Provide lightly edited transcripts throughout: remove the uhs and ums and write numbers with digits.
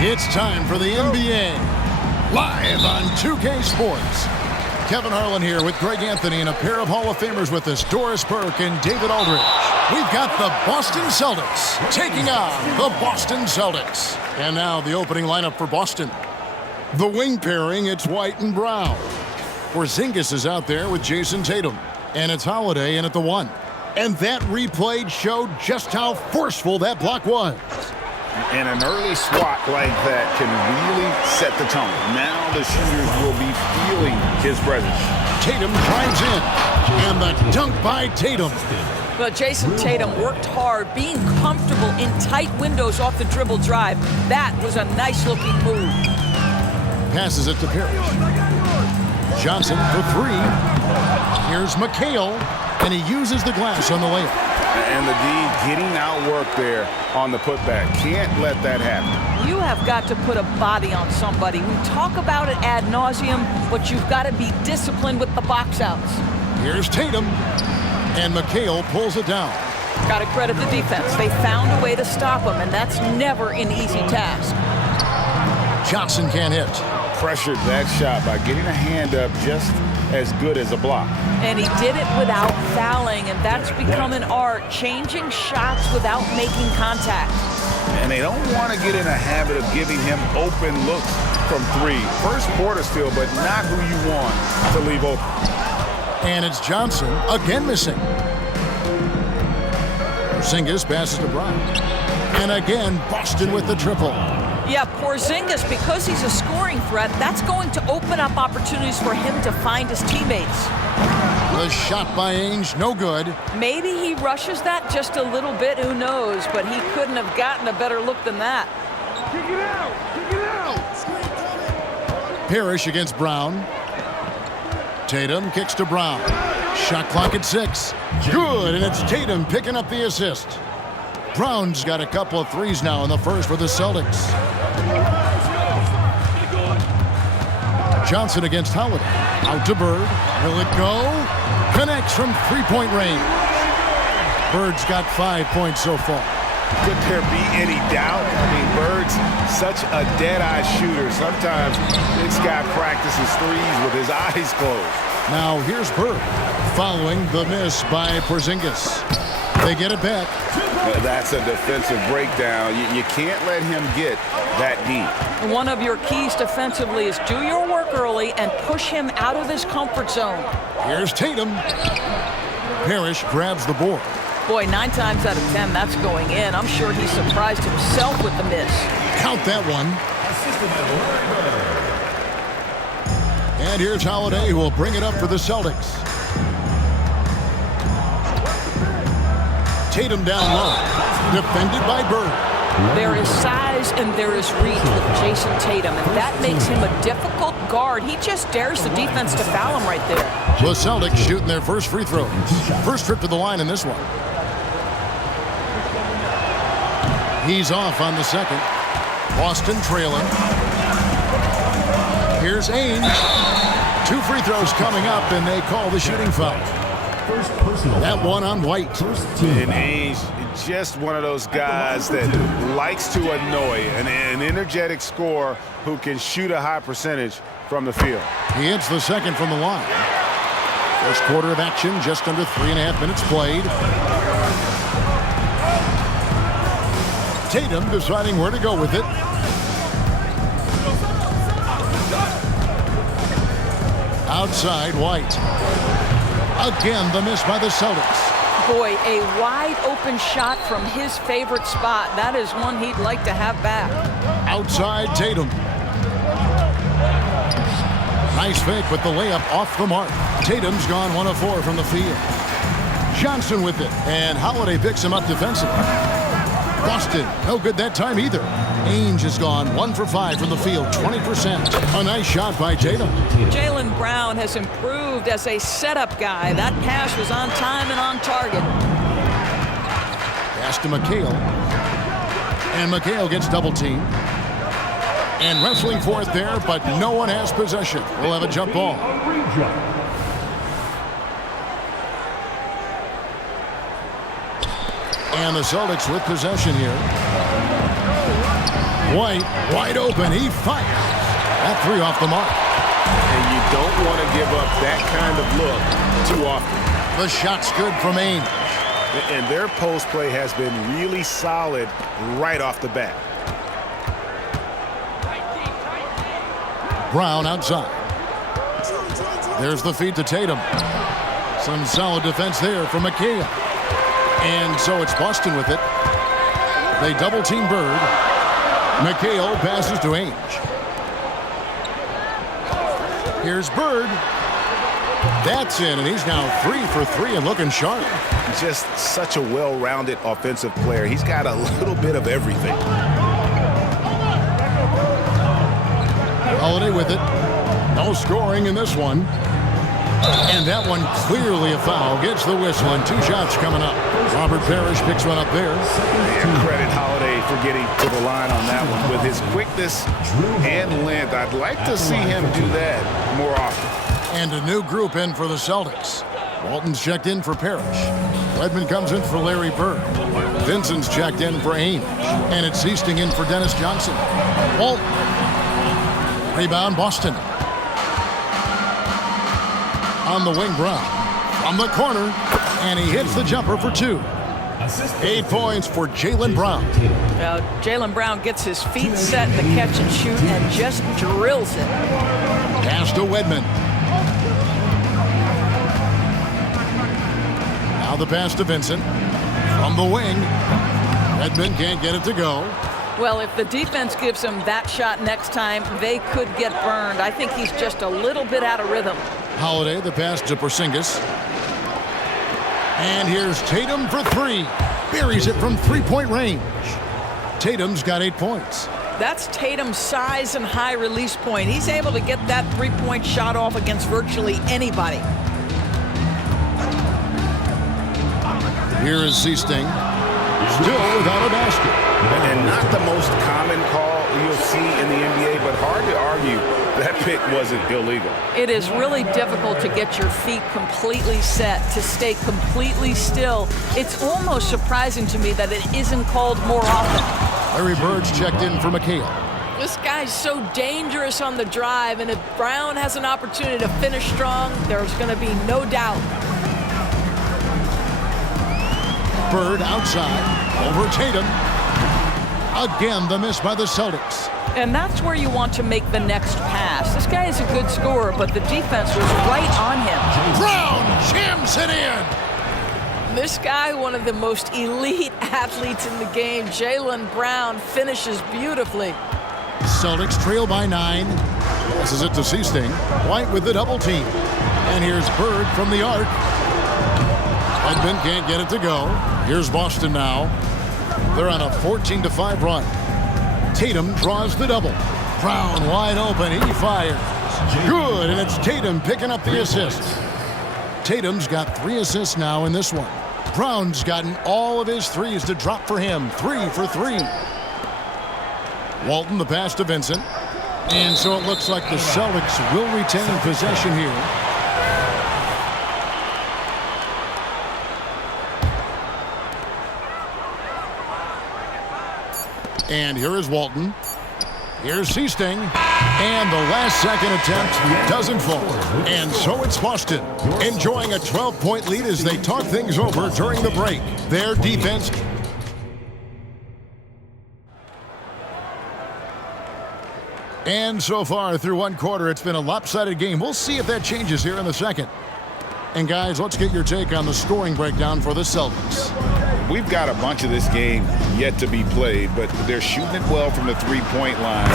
It's time for the NBA, live on 2K Sports. Kevin Harlan here with Greg Anthony and a pair of Hall of Famers with us, Doris Burke and David Aldridge. We've got the Boston Celtics taking on the Boston Celtics. And now the opening lineup for Boston. The wing pairing, it's White and Brown. Porzingis is out there with Jason Tatum. And it's Holiday in at the 1. And that replay showed just how forceful that block was. And an early swat like that can really set the tone. Now the shooters will be feeling his presence. Tatum drives in. And the dunk by Tatum. Well, Jason Tatum worked hard, being comfortable in tight windows off the dribble drive. That was a nice-looking move. Passes it to Parrish. Johnson for 3. Here's McHale, and he uses the glass on the layup. And the D getting outworked there on the putback. Can't let that happen. You have got to put a body on somebody. We talk about it ad nauseum, but you've got to be disciplined with the box outs. Here's Tatum, and McHale pulls it down. Got to credit the defense. They found a way to stop him, and that's never an easy task. Johnson can't hit. Pressured that shot by getting a hand up just as good as a block. And he did it without fouling, and that's become an art, changing shots without making contact. And they don't want to get in a habit of giving him open looks from 3. First quarter still, but not who you want to leave open. And it's Johnson again missing. Porzingis passes to Brown. And again, Boston with the triple. Yeah, Porzingis, because he's a scoring threat, that's going to open up opportunities for him to find his teammates. The shot by Ainge, no good. Maybe he rushes that just a little bit, who knows, but he couldn't have gotten a better look than that. Kick it out! Kick it out! Parrish against Brown. Tatum kicks to Brown. Shot clock at 6. Good, and it's Tatum picking up the assist. Brown's got a couple of threes now in the first for the Celtics. Johnson against Holiday. Out to Bird. Will it go? Connects from three-point range. Bird's got 5 points so far. Could there be any doubt? I mean, Bird's such a dead-eye shooter. Sometimes this guy practices threes with his eyes closed. Now here's Bird following the miss by Porzingis. They get it back. That's a defensive breakdown. You can't let him get that deep. One of your keys defensively is do your work early and push him out of his comfort zone. Here's Tatum. Parrish grabs the board. Boy, 9 times out of 10, that's going in. I'm sure he surprised himself with the miss. Count that one. And here's Holiday, who will bring it up for the Celtics. Tatum down low, defended by Bird. There is size and there is reach with Jason Tatum, and that makes him a difficult guard. He just dares the defense to foul him right there. The Celtics shooting their first free throws. First trip to the line in this one. He's off on the second. Boston trailing. Here's Ainge. 2 free throws coming up, and they call the shooting foul. That one on White. And Ainge, just one of those guys that likes to annoy, an energetic scorer who can shoot a high percentage from the field. He hits the second from the line. First quarter of action, just under 3.5 minutes played. Tatum deciding where to go with it. Outside, White. Again, the miss by the Celtics. Boy, a wide-open shot from his favorite spot. That is one he'd like to have back. Outside, Tatum. Nice fake, but the layup off the mark. Tatum's gone 1 of 4 from the field. Johnson with it, and Holiday picks him up defensively. Boston, no good that time either. Ainge has gone 1 for 5 from the field, 20%. A nice shot by Tatum. Jaylen Brown has improved as a setup guy. That pass was on time and on target. Pass to McHale. And McHale gets double teamed. And wrestling for it there, but no one has possession. We'll have a jump ball. And the Celtics with possession here. White, wide open. He fires. That three off the mark. And you don't want to give up that kind of look too often. The shot's good from Ainge. And their post play has been really solid right off the bat. Brown outside. There's the feed to Tatum. Some solid defense there from McHale. And so it's Boston with it. They double team Bird. McHale passes to Ainge. Here's Bird. That's in, and he's now 3 for 3 and looking sharp. Just such a well-rounded offensive player. He's got a little bit of everything. Holiday with it. No scoring in this one. And that one clearly a foul. Gets the whistle and 2 shots coming up. Robert Parrish picks one up there. Yeah, credit Holiday for getting to the line on that one. With his quickness and length, I'd like to see him do that more often. And a new group in for the Celtics. Walton's checked in for Parrish. Redmond comes in for Larry Bird. Vincent's checked in for Ainge. And it's Easting in for Dennis Johnson. Walton. Rebound Boston. On the wing, Brown. From the corner. And he hits the jumper for 2. 8 points for Jaylen Brown. Jaylen Brown gets his feet set in the catch and shoot and just drills it. Pass to Wedman. Now the pass to Vincent. From the wing. Redmond can't get it to go. Well, if the defense gives him that shot next time, they could get burned. I think he's just a little bit out of rhythm. Holiday, the pass to Porzingis. And here's Tatum for 3. Buries it from 3-point range. Tatum's got 8 points. That's Tatum's size and high release point. He's able to get that 3-point shot off against virtually anybody. Here is Easting. Still without a basket. And not the most common call you'll see in the NBA, but hard to argue that pick wasn't illegal. It is really difficult to get your feet completely set, to stay completely still. It's almost surprising to me that it isn't called more often. Larry Bird's checked in for McHale. This guy's so dangerous on the drive, and if Brown has an opportunity to finish strong, there's going to be no doubt. Bird outside, over Tatum. Again, the miss by the Celtics. And that's where you want to make the next pass. This guy is a good scorer, but the defense was right on him. Brown jams it in. This guy, one of the most elite athletes in the game, Jaylen Brown, finishes beautifully. Celtics trail by 9. Passes it to Easting. White with the double team. And here's Bird from the arc. Redmond can't get it to go. Here's Boston now. They're on a 14-5 run. Tatum draws the double. Brown wide open. He fires. Good, and it's Tatum picking up the assist. Tatum's got 3 assists now in this one. Brown's gotten all of his threes to drop for him. 3 for 3. Walton, the pass to Vincent. And so it looks like the Celtics will retain possession here. And here is Walton. Here's Easting. And the last second attempt doesn't fall. And so it's Boston enjoying a 12-point lead as they talk things over during the break. Their defense. And so far through one quarter, it's been a lopsided game. We'll see if that changes here in the second. And guys, let's get your take on the scoring breakdown for the Celtics. We've got a bunch of this game yet to be played, but they're shooting it well from the three-point line.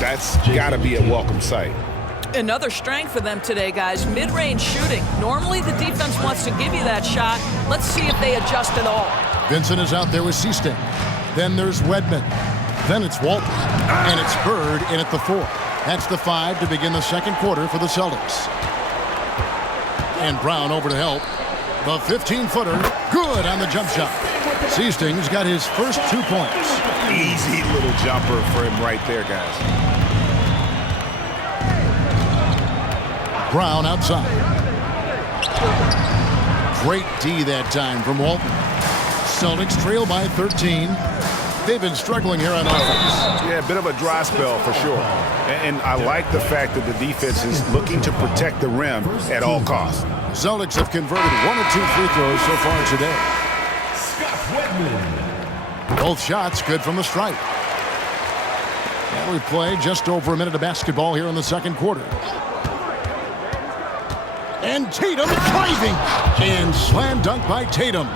That's got to be a welcome sight. Another strength for them today, guys, mid-range shooting. Normally the defense wants to give you that shot. Let's see if they adjust at all. Vincent is out there with Easting. Then there's Wedman. Then it's Walton. And it's Bird in at the 4. That's the 5 to begin the second quarter for the Celtics. And Brown over to help. The 15-footer, good on the jump shot. Easting's got his first 2 points. Easy little jumper for him right there, guys. Brown outside. Great D that time from Walton. Celtics trail by 13. they've been struggling here on offense. Yeah, a bit of a dry spell for sure. And I like the fact that the defense is looking to protect the rim at all costs. Celtics have converted 1 of 2 free throws so far today. Both shots good from the stripe. And we play just over a minute of basketball here in the second quarter. And Tatum driving. And slam dunk by Tatum.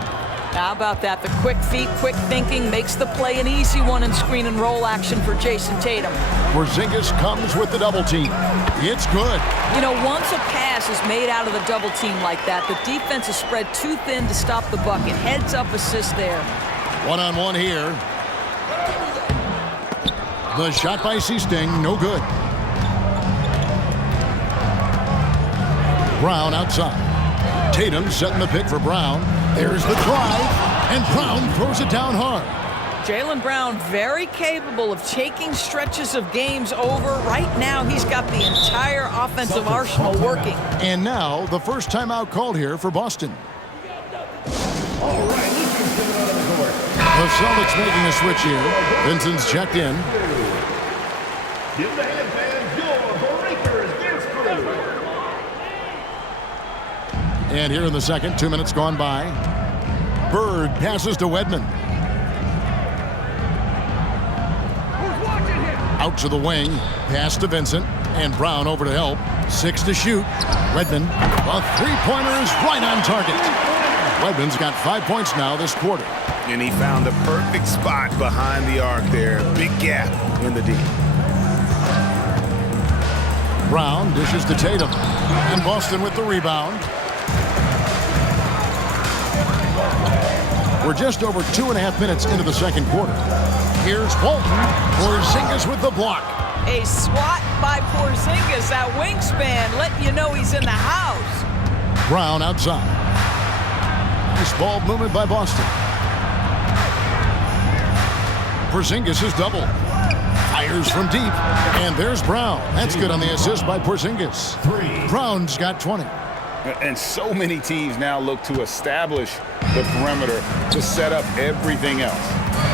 How about that? The quick feet, quick thinking makes the play an easy one in screen and roll action for Jason Tatum. Porzingis comes with the double team. It's good. You know, once a pass is made out of the double team like that, the defense is spread too thin to stop the bucket. Heads up assist there. One-on-one here. The shot by Sting, no good. Brown outside. Tatum setting the pick for Brown. There's the drive, and Brown throws it down hard. Jaylen Brown very capable of taking stretches of games over. Right now, he's got the entire offensive arsenal working. And now, the first timeout called here for Boston. The Celtics making a switch here. Vincent's checked in. And here in the second, 2 minutes gone by. Bird passes to Wedman. Out to the wing. Pass to Vincent. And Brown over to help. 6 to shoot. Wedman. A three-pointer is right on target. Wedman's got 5 points now this quarter. And he found the perfect spot behind the arc there. Big gap in the D. Brown dishes to Tatum. And Boston with the rebound. We're just over 2.5 minutes into the second quarter. Here's Bolton. Porzingis with the block. A swat by Porzingis. That wingspan letting you know he's in the house. Brown outside. Nice ball movement by Boston. Porzingis is double. Fires from deep. And there's Brown. That's good on the assist by Porzingis. Brown's got 20. And so many teams now look to establish the perimeter to set up everything else.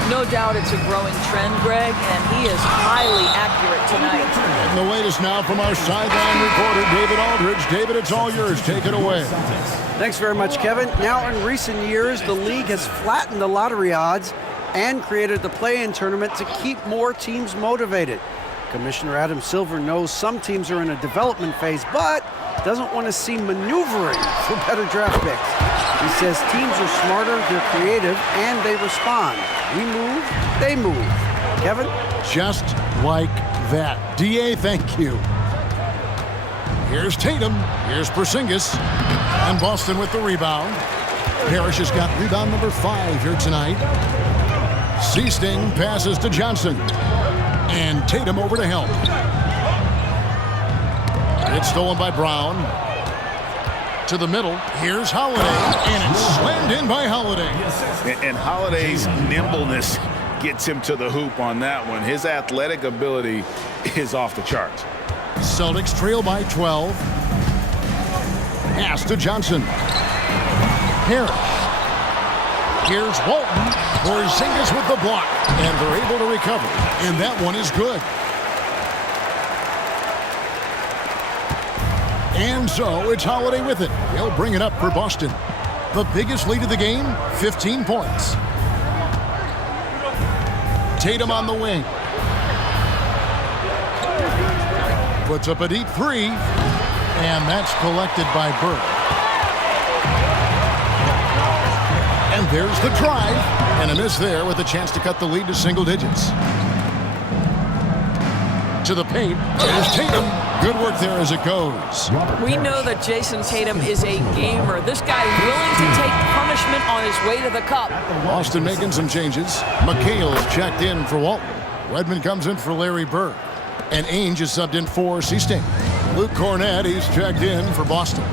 No doubt it's a growing trend, Greg, and he is highly accurate tonight. And the latest now from our sideline reporter, David Aldridge. David, it's all yours. Take it away. Thanks very much, Kevin. Now, in recent years, the league has flattened the lottery odds and created the play-in tournament to keep more teams motivated. Commissioner Adam Silver knows some teams are in a development phase, but doesn't want to see maneuvering for better draft picks. He says teams are smarter, they're creative, and they respond. We move, they move. Kevin? Just like that. DA, thank you. Here's Tatum. Here's Porzingis. And Boston with the rebound. Parrish has got rebound number 5 here tonight. Sting passes to Johnson. And Tatum over to help. It's stolen by Brown. To the middle. Here's Holiday. And it's slammed in by Holiday. And Holiday's nimbleness gets him to the hoop on that one. His athletic ability is off the charts. Celtics trail by 12. Pass to Johnson. Harris. Here's Walton. Porzingis with the block. And they're able to recover. And that one is good. And so it's Holiday with it. He'll bring it up for Boston. The biggest lead of the game, 15 points. Tatum on the wing. Puts up a deep 3. And that's collected by Bird. And there's the drive. And a miss there with a chance to cut the lead to single digits. To the paint. There's Tatum. Good work there as it goes. We know that Jason Tatum is a gamer. This guy willing to take punishment on his way to the cup. Boston making some changes. McHale's checked in for Walton. Redmond comes in for Larry Bird. And Ainge is subbed in for Sting. Luke Cornett, he's checked in for Boston.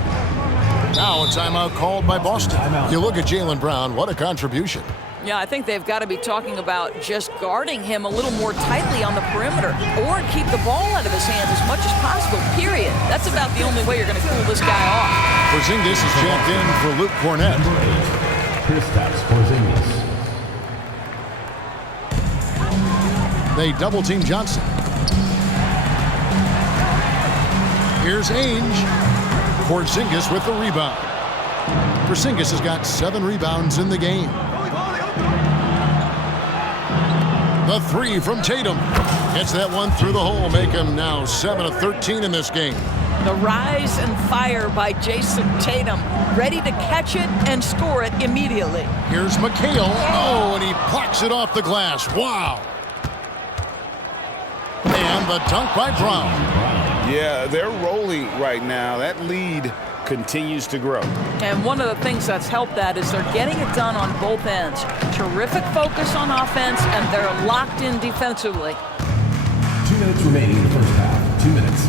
Now a timeout called by Boston. You look at Jaylen Brown, what a contribution. Yeah, I think they've got to be talking about just guarding him a little more tightly on the perimeter or keep the ball out of his hands as much as possible, period. That's about the only way you're going to cool this guy off. Porzingis is checked in for Luke Cornett. They double-team Johnson. Here's Ainge. Porzingis with the rebound. Porzingis has got 7 rebounds in the game. The 3 from Tatum. Gets that one through the hole, make him now 7 of 13 in this game. The rise and fire by Jason Tatum, ready to catch it and score it immediately. Here's McHale. Oh, and he blocks it off the glass. Wow. And the dunk by Brown. Yeah, they're rolling right now. That lead continues to grow. And one of the things that's helped that is they're getting it done on both ends. Terrific focus on offense, and they're locked in defensively. 2 minutes remaining in the first half. 2 minutes.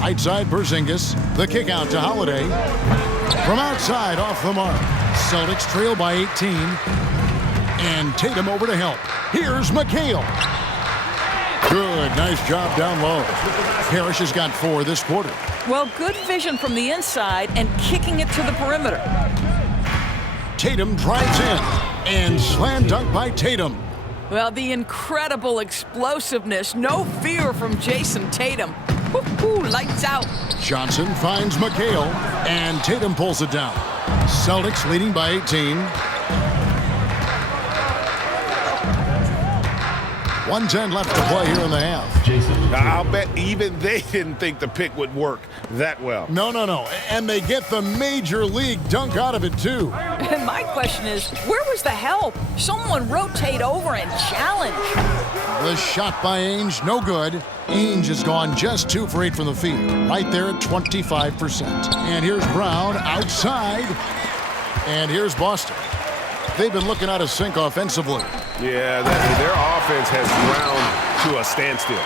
Right side, Porzingis. The kick out to Holiday. From outside, off the mark. Celtics trail by 18. And Tatum over to help. Here's McHale. Good, nice job down low. Parrish has got 4 this quarter. Well, good vision from the inside and kicking it to the perimeter. Tatum drives in. And slam dunk by Tatum. Well, the incredible explosiveness, no fear from Jason Tatum. Woo-hoo, lights out. Johnson finds McHale, and Tatum pulls it down. Celtics leading by 18. 1:10 left to play here in the half. I'll bet even they didn't think the pick would work that well. No. And they get the major league dunk out of it, too. And my question is, where was the help? Someone rotate over and challenge. The shot by Ainge, no good. Ainge has gone just 2 for 8 from the field, right there at 25%. And here's Brown outside. And here's Boston. They've been looking out of sync offensively. Yeah, their offense has ground to a standstill.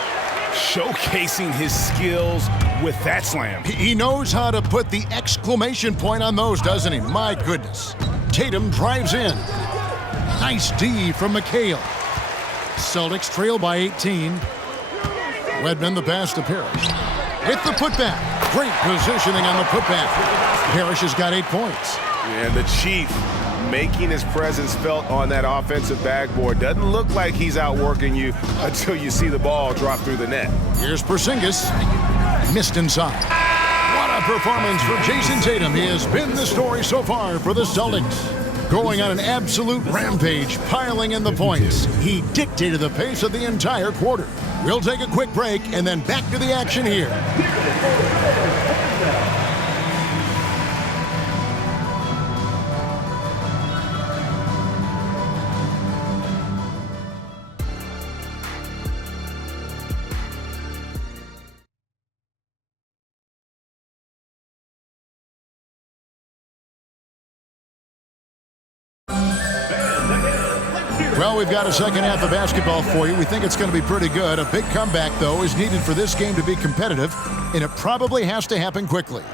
Showcasing his skills with that slam. He knows how to put the exclamation point on those, doesn't he? My goodness. Tatum drives in. Nice D from McHale. Celtics trail by 18. Redmond the pass to Parrish. With the putback. Great positioning on the putback. Parrish has got 8 points. And the Chief making his presence felt on that offensive backboard. Doesn't look like he's outworking you until you see the ball drop through the net. Here's Porzingis. Missed inside. What a performance from Jason Tatum. He has been the story so far for the Celtics. Going on an absolute rampage, piling in the points. He dictated the pace of the entire quarter. We'll take a quick break and then back to the action here. Well, we've got a second half of basketball for you. We think it's going to be pretty good. A big comeback, though, is needed for this game to be competitive, and it probably has to happen quickly.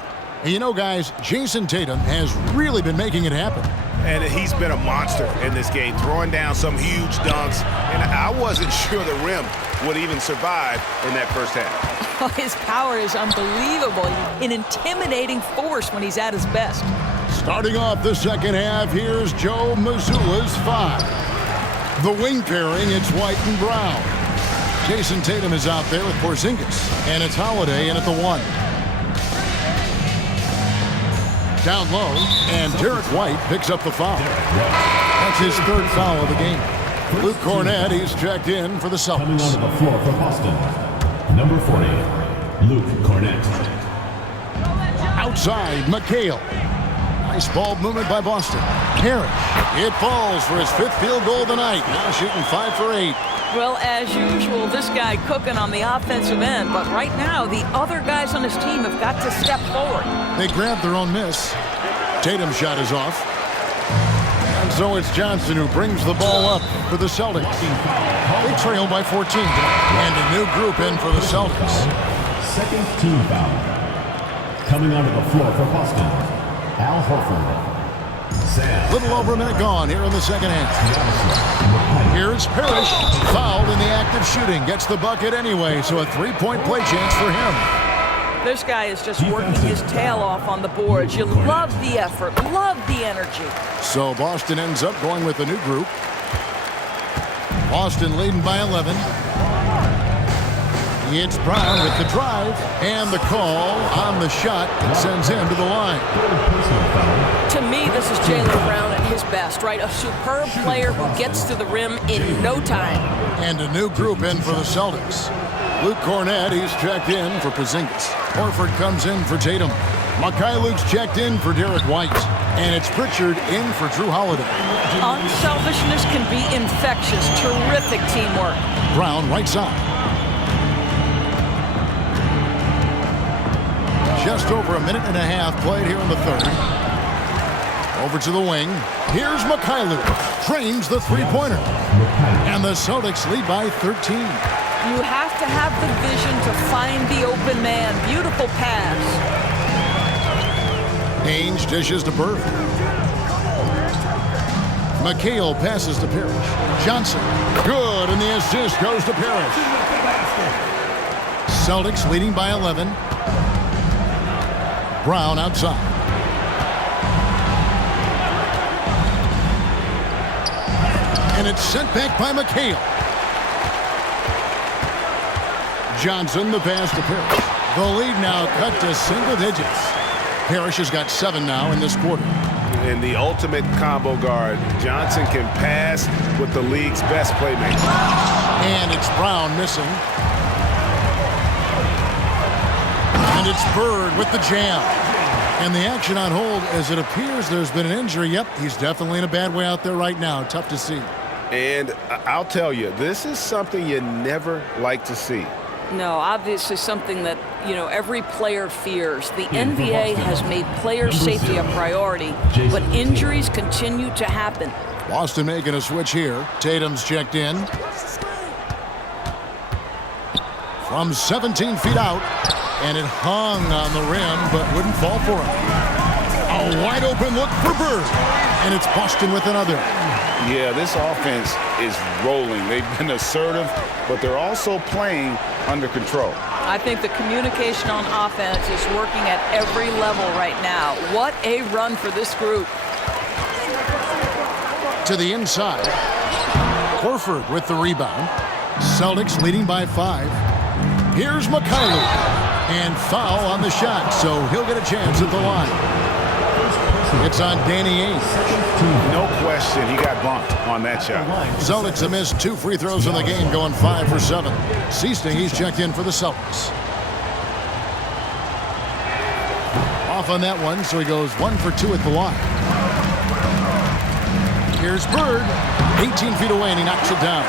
And you know, guys, Jason Tatum has really been making it happen. And he's been a monster in this game, throwing down some huge dunks. And I wasn't sure the rim would even survive in that first half. Oh, his power is unbelievable. An intimidating force when he's at his best. Starting off the second half, here's Joe Mazzulla's 5. The wing pairing, it's White and Brown. Jason Tatum is out there with Porzingis. And it's Holiday in at the 1. Down low, and Derek White picks up the foul. That's his 3rd foul of the game. Luke Cornett, he's checked in for the Celtics. Coming onto the floor for Boston, number 40, Luke Cornett. Outside, McHale. Nice ball movement by Boston. Parrish. It falls for his 5th field goal of the night. Now shooting 5 for 8. Well, as usual, this guy cooking on the offensive end. But right now, the other guys on his team have got to step forward. They grabbed their own miss. Tatum's shot is off. And so it's Johnson who brings the ball up for the Celtics. They trail by 14. And a new group in for the Celtics. Second team foul. Coming onto the floor for Boston, Al Horford. Little over a minute gone here in the second half. Here's Parrish, fouled in the act of shooting. Gets the bucket anyway, so a 3-point play chance for him. This guy is just working his tail off on the boards. You love the effort, love the energy. So Boston ends up going with a new group. Boston leading by 11. It's Brown with the drive and the call on the shot that sends him to the line. To me, this is Jaylen Brown at his best, right? A superb player who gets to the rim in no time. And a new group in for the Celtics. Luke Cornett, he's checked in for Porzingis. Horford comes in for Tatum. Luke's checked in for Derek White. And it's Pritchard in for Drew Holiday. Unselfishness can be infectious. Terrific teamwork. Brown right side. Just over a minute and a half played here in the third. Over to the wing. Here's Mikhailuk. Trains the three-pointer. And the Celtics lead by 13. You have to have the vision to find the open man. Beautiful pass. Ainge dishes to Bird. McHale passes to Parrish. Johnson. Good, and the assist goes to Parrish. Celtics leading by 11. Brown outside. And it's sent back by McHale. Johnson, the pass to Parrish. The lead now cut to single digits. Parrish has got 7 now in this quarter. In the ultimate combo guard, Johnson can pass with the league's best playmaker. And it's Brown missing. And it's Bird with the jam. And the action on hold as it appears there's been an injury. Yep, he's definitely in a bad way out there right now. Tough to see. And I'll tell you, this is something you never like to see. No, obviously something that, every player fears. The NBA has made player safety a priority, but injuries continue to happen. Boston making a switch here. Tatum's checked in. From 17 feet out, and it hung on the rim, but wouldn't fall for him. A wide open look for Bird, and it's Boston with another. Yeah, this offense is rolling. They've been assertive, but they're also playing under control. I think the communication on offense is working at every level right now. What a run for this group. To the inside. Horford with the rebound. Celtics leading by 5. Here's Mikhailuk. And foul on the shot, so he'll get a chance at the line. It's on Danny Ainge. No question, he got bumped on that shot. Celtics have missed 2 free throws in the game, going 5 for 7. Seasting, he's checked in for the Celtics. Off on that one, so he goes 1 for 2 at the line. Here's Bird, 18 feet away, and he knocks it down.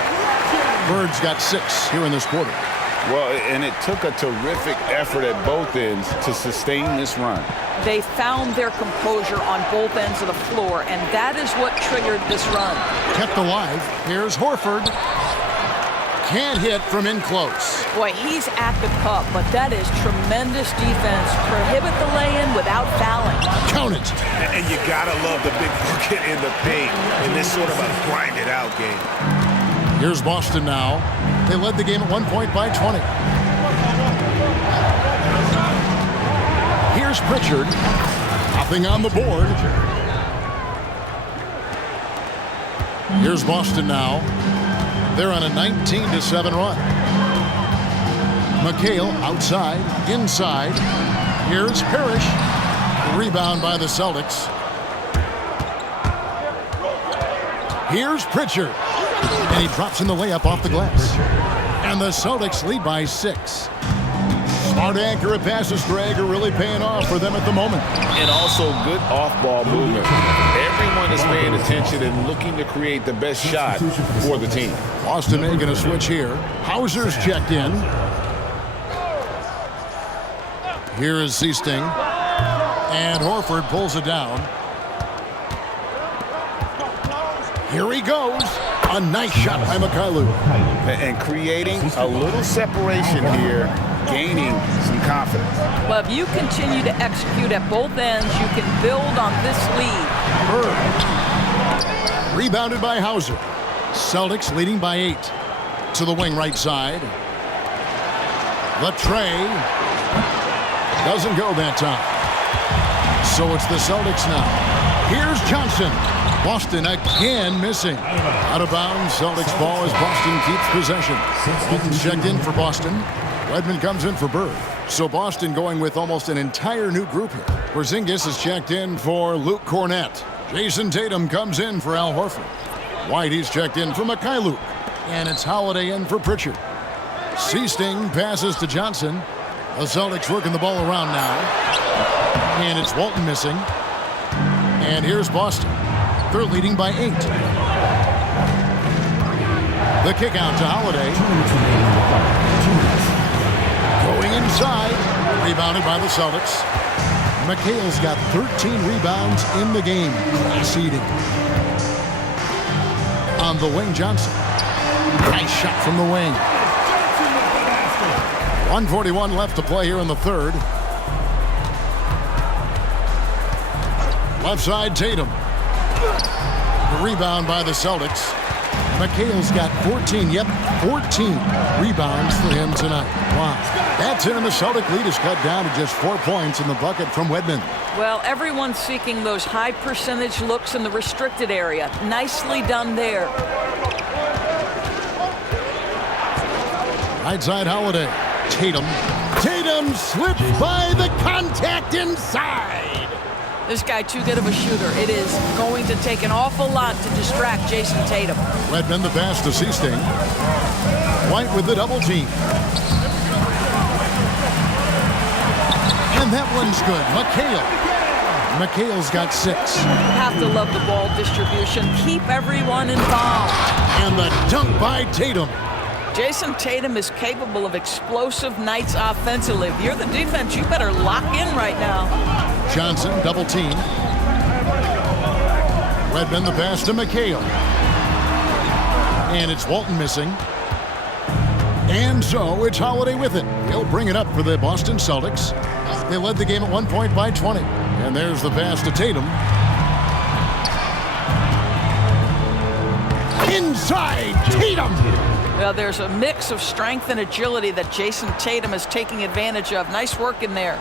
Bird's got 6 here in this quarter. Well, and it took a terrific effort at both ends to sustain this run. They found their composure on both ends of the floor, and that is what triggered this run. Kept alive. Here's Horford. Can't hit from in close. Boy, he's at the cup, but that is tremendous defense. Prohibit the lay-in without fouling. Count it. And you gotta love the big bucket in the paint in this sort of a grinded-out game. Here's Boston now. They led the game at 1 point by 20. Here's Pritchard. Nothing on the board. Here's Boston now. They're on a 19-7 run. McHale outside, inside. Here's Parrish. Rebound by the Celtics. Here's Pritchard. And he drops in the layup off the glass. And the Celtics lead by 6. Smart, accurate passes, Greg, are really paying off for them at the moment. And also good off-ball movement. Everyone is paying attention and looking to create the best shot for the team. Boston making a switch here. Hauser's checked in. Here is Seasting. And Horford pulls it down. Here he goes. A nice shot by Mikhailuk. And creating a little separation here, gaining some confidence. Well, if you continue to execute at both ends, you can build on this lead. Bird. Rebounded by Hauser. Celtics leading by 8. To the wing right side. Latrey. Doesn't go that time. So it's the Celtics now. Here's Johnson. Boston again missing. Out of bounds, Celtics ball as Boston keeps possession. Checked in for Boston. Wedman comes in for Bird. So Boston going with almost an entire new group here. Porzingis is checked in for Luke Cornett. Jason Tatum comes in for Al Horford. White, he's checked in for Mikhailuk. And it's Holiday in for Pritchard. Seasting passes to Johnson. The Celtics working the ball around now. And it's Walton missing. And here's Boston. They're leading by 8. The kick out to Holiday. Going inside. Rebounded by the Celtics. McHale's got 13 rebounds in the game. Class eating. On the wing, Johnson. Nice shot from the wing. 1:41 left to play here in the third. Left side, Tatum. The rebound by the Celtics. McHale's got 14, 14 rebounds for him tonight. Wow. That's it, and the Celtic lead is cut down to just 4 points in the bucket from Wedman. Well, everyone's seeking those high percentage looks in the restricted area. Nicely done there. Right side, Holiday. Tatum. Tatum slips by the contact inside. This guy too good of a shooter. It is going to take an awful lot to distract Jason Tatum. Redmond the pass to Seasting. White with the double team. And that one's good. McHale's got 6. Have to love the ball distribution. Keep everyone involved. And the dunk by Tatum. Jason Tatum is capable of explosive nights offensively. If you're the defense, you better lock in right now. Johnson, double team. Redmond the pass to McHale. And it's Walton missing. And so it's Holiday with it. He'll bring it up for the Boston Celtics. They led the game at 1 point by 20. And there's the pass to Tatum. Inside, Tatum! Well, there's a mix of strength and agility that Jason Tatum is taking advantage of. Nice work in there.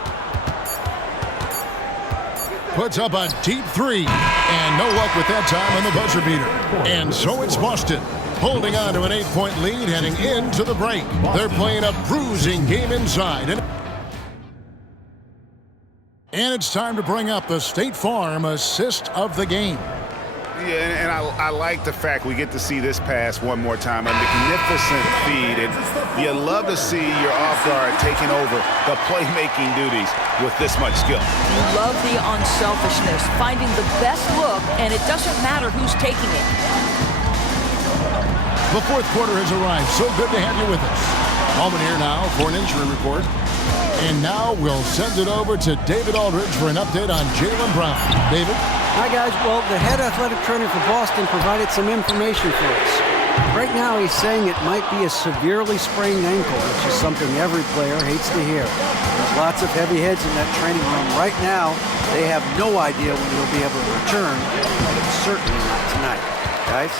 Puts up a deep 3. And no luck with that time on the buzzer beater. And so it's Boston holding on to an 8-point lead heading into the break. They're playing a bruising game inside. And it's time to bring up the State Farm assist of the game. Yeah, and I like the fact we get to see this pass one more time. A magnificent feed, and you love to see your off guard taking over the playmaking duties with this much skill. You love the unselfishness, finding the best look, and it doesn't matter who's taking it. The fourth quarter has arrived. So good to have you with us. Holman here now for an injury report. And now we'll send it over to David Aldridge for an update on Jaylen Brown. David? Hi, guys. Well, the head athletic trainer for Boston provided some information for us. Right now, he's saying it might be a severely sprained ankle, which is something every player hates to hear. There's lots of heavy heads in that training room. Right now, they have no idea when he'll be able to return, but it's certainly not tonight. Guys?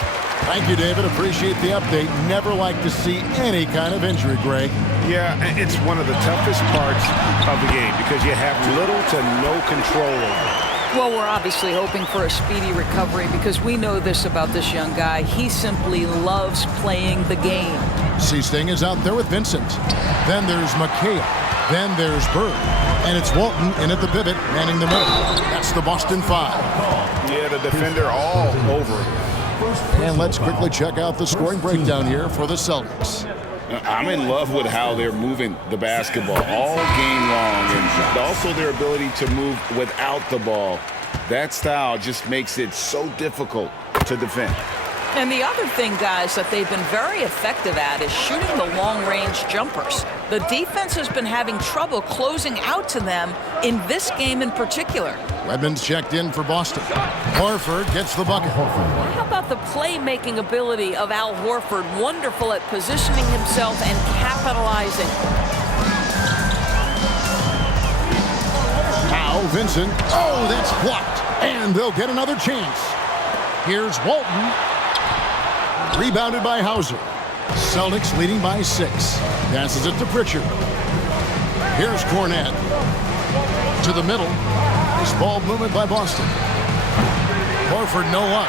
Thank you, David. Appreciate the update. Never like to see any kind of injury, Greg. Yeah, it's one of the toughest parts of the game because you have little to no control over it. Well, we're obviously hoping for a speedy recovery because we know this about this young guy. He simply loves playing the game. Seasting is out there with Vincent. Then there's McHale. Then there's Bird. And it's Walton in at the pivot, manning the middle. That's the Boston 5. Yeah, the defender all over it. And let's quickly check out the scoring breakdown here for the Celtics. I'm in love with how they're moving the basketball all game long, and also their ability to move without the ball. That style just makes it so difficult to defend. And the other thing, guys, that they've been very effective at is shooting the long-range jumpers. The defense has been having trouble closing out to them in this game in particular. Redmond's checked in for Boston. Horford gets the bucket. How about the playmaking ability of Al Horford? Wonderful at positioning himself and capitalizing. Now Vincent. Oh, that's blocked. And they'll get another chance. Here's Walton. Rebounded by Hauser. Celtics leading by 6. Passes it to Pritchard. Here's Cornett. To the middle. Nice ball movement by Boston. Horford no luck.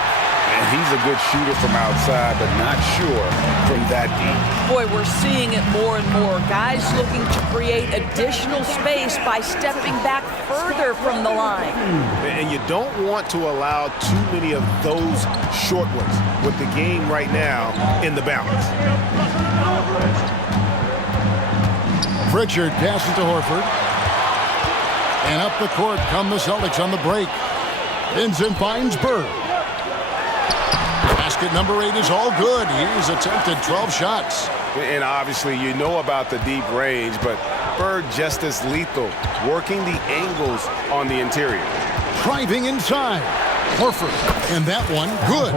He's a good shooter from outside, but not sure from that deep. Boy, we're seeing it more and more. Guys looking to create additional space by stepping back further from the line. And you don't want to allow too many of those short ones with the game right now in the balance. Pritchard passes to Horford. And up the court come the Celtics on the break. Vincent finds Bird. Basket number 8 is all good. He's attempted 12 shots. And obviously you know about the deep range, but Bird just as lethal, working the angles on the interior. Driving inside. Horford. And that one, good.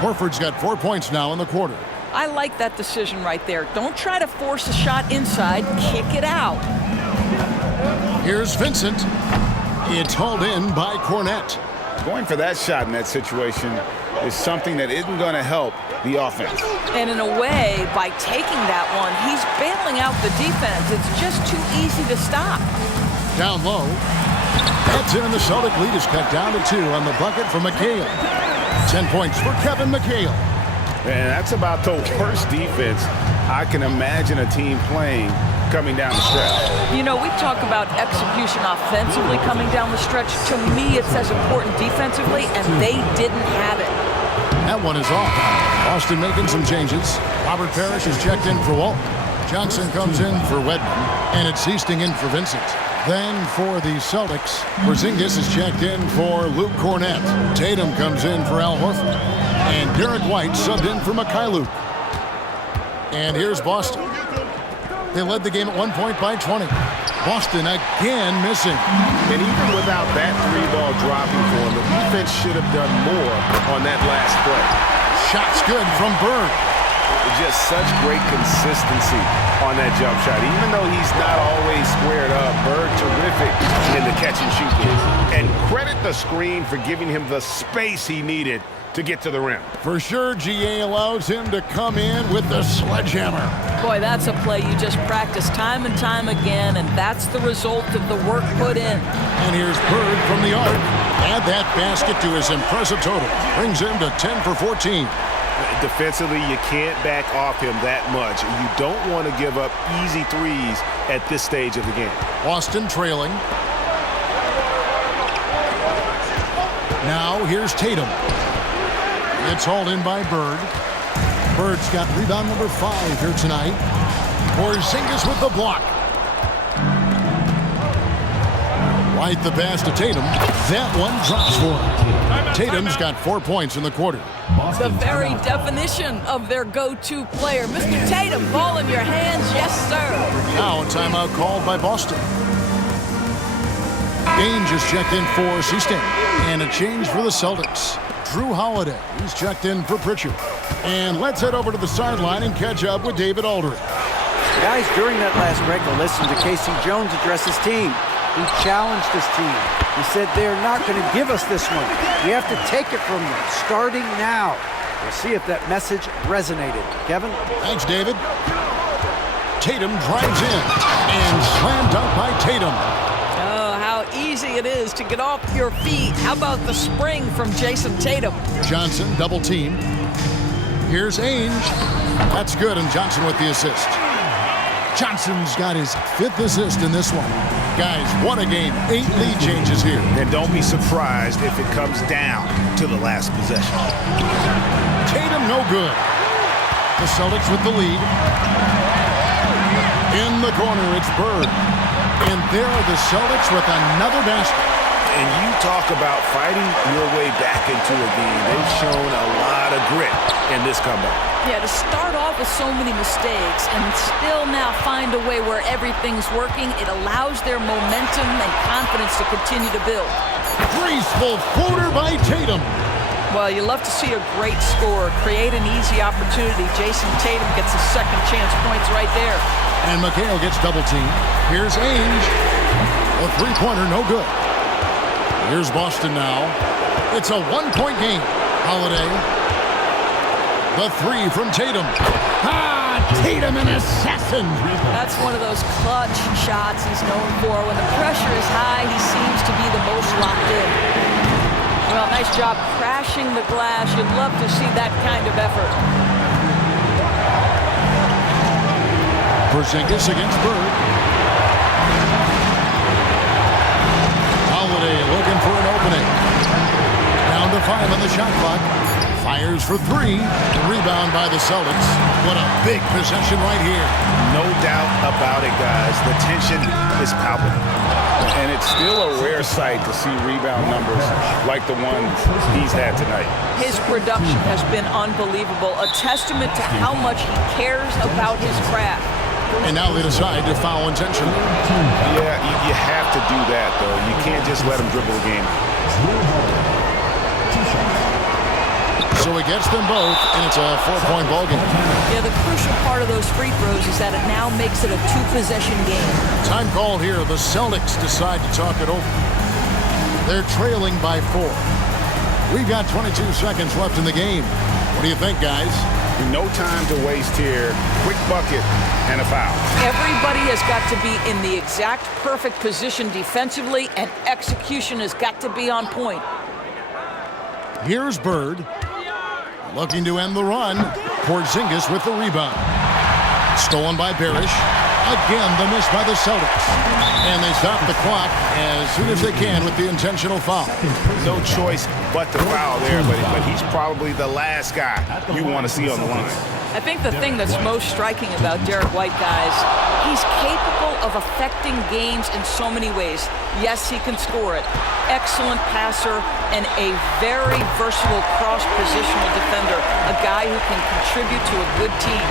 Horford's got 4 points now in the quarter. I like that decision right there. Don't try to force a shot inside. Kick it out. Here's Vincent. It's hauled in by Cornette. Going for that shot in that situation is something that isn't going to help the offense. And in a way, by taking that one, he's bailing out the defense. It's just too easy to stop. Down low. That's in. The Celtic lead is cut down to 2 on the bucket for McHale. 10 points for Kevin McHale. And that's about the worst defense I can imagine a team playing coming down the stretch. You know, we talk about execution offensively coming down the stretch. To me, it's as important defensively, and they didn't have it. That one is off. Boston making some changes. Robert Parrish is checked in for Walt. Johnson comes in for Wedman, and it's Easting in for Vincent. Then for the Celtics, Porzingis is checked in for Luke Cornette. Tatum comes in for Al Horford. And Derek White subbed in for Mikhailuk. And here's Boston. They led the game at 1 point by 20. Boston again missing. And even without that 3-ball dropping for him, the defense should have done more on that last play. Shot's good from Bird. Just such great consistency on that jump shot. Even though he's not always squared up, Bird terrific in the catch and shoot game. And credit the screen for giving him the space he needed to get to the rim. For sure, GA allows him to come in with the sledgehammer. Boy, that's a play you just practice time and time again, and that's the result of the work put in. And here's Bird from the arc. Add that basket to his impressive total. Brings him to 10 for 14. Defensively, you can't back off him that much. You don't want to give up easy threes at this stage of the game. Boston trailing. Now here's Tatum. It's hauled in by Bird. Bird's got rebound number 5 here tonight. Porzingis with the block. Right the pass to Tatum. That one drops for him. Tatum's got 4 points in the quarter. The very definition of their go-to player. Mr. Tatum, ball in your hands, yes, sir. Now a timeout called by Boston. Ainge is checked in for Seaston. And a change for the Celtics. Drew Holiday, he's checked in for Pritchard. And let's head over to the sideline and catch up with David Aldridge. Guys, during that last break, I listened to Casey Jones address his team. He challenged his team. He said they're not going to give us this one. We have to take it from them, starting now. We'll see if that message resonated. Kevin? Thanks, David. Tatum drives in and slam dunk by Tatum. Easy it is to get off your feet. How about the spring from Jason Tatum? Johnson double team. Here's Ainge. That's good, and Johnson with the assist. Johnson's got his 5th assist in this one. Guys, what a game. 8 lead changes here. And don't be surprised if it comes down to the last possession. Tatum no good. The Celtics with the lead. In the corner, it's Bird. And there are the Celtics with another basket. And you talk about fighting your way back into a game. They've shown a lot of grit in this comeback. Yeah, to start off with so many mistakes and still now find a way where everything's working, it allows their momentum and confidence to continue to build. Graceful floater by Tatum. Well, you love to see a great score, create an easy opportunity. Jason Tatum gets a second chance points right there. And McHale gets double teamed. Here's Ainge. A 3-pointer, no good. Here's Boston now. It's a 1-point game. Holiday. The 3 from Tatum. Tatum, an assassin. That's one of those clutch shots he's known for. When the pressure is high, he seems to be the most locked in. Well, nice job crashing the glass. You'd love to see that kind of effort. Porzingis against Bird. Holiday looking for an opening. Down to 5 on the shot clock. Fires for 3. The rebound by the Celtics. What a big possession right here. No doubt about it, guys. The tension is palpable. And it's still a rare sight to see rebound numbers like the ones he's had tonight. His production has been unbelievable, a testament to how much he cares about his craft. And now they decide to foul intentionally. Yeah, you have to do that, though. You can't just let him dribble the game. So he gets them both, and it's a 4-point ball game. Yeah, the crucial part of those free throws is that it now makes it a 2-possession game. Time called here. The Celtics decide to talk it over. They're trailing by 4. We've got 22 seconds left in the game. What do you think, guys? No time to waste here. Quick bucket and a foul. Everybody has got to be in the exact perfect position defensively, and execution has got to be on point. Here's Bird. Looking to end the run. Porzingis with the rebound. Stolen by Barish. Again, the miss by the Celtics. And they stop the clock as soon as they can with the intentional foul. No choice but to foul there, but he's probably the last guy you want to see on the line. I think the thing that's most striking about Derek White, guys, he's capable of affecting games in so many ways. Yes, he can score it. Excellent passer and a very versatile cross-positional defender, a guy who can contribute to a good team.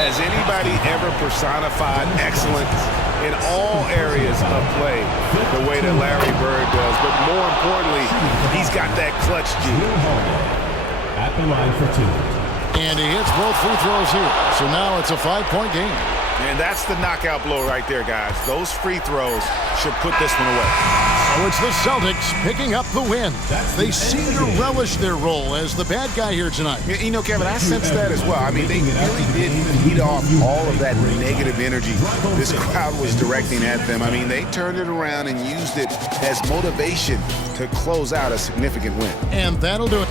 Has anybody ever personified excellence in all areas of play the way that Larry Bird does? But more importantly, he's got that clutch gene. At the line for 2. And he hits both free throws here. So now it's a 5-point game. And that's the knockout blow right there, guys. Those free throws should put this one away. So it's the Celtics picking up the win. They seem to relish their role as the bad guy here tonight. You know, Kevin, I sense that as well. I mean, they really did feed off all of that negative energy this crowd was directing at them. I mean, they turned it around and used it as motivation to close out a significant win. And that'll do it.